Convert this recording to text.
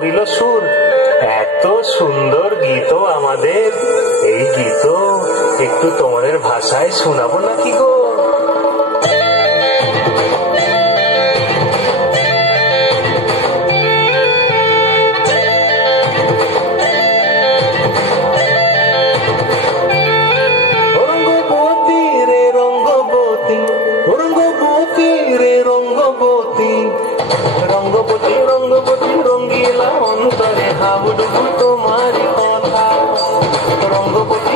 করিল সুর। এত সুন্দর গীত আমাদের, এই গীত একটু তোমাদের ভাষায় শোনাবো নাকি গো? রঙ্গবতী রঙ্গবতী রঙ্গিলা অন্তরে হাবুডুবু তোমার কথা। রঙ্গবতী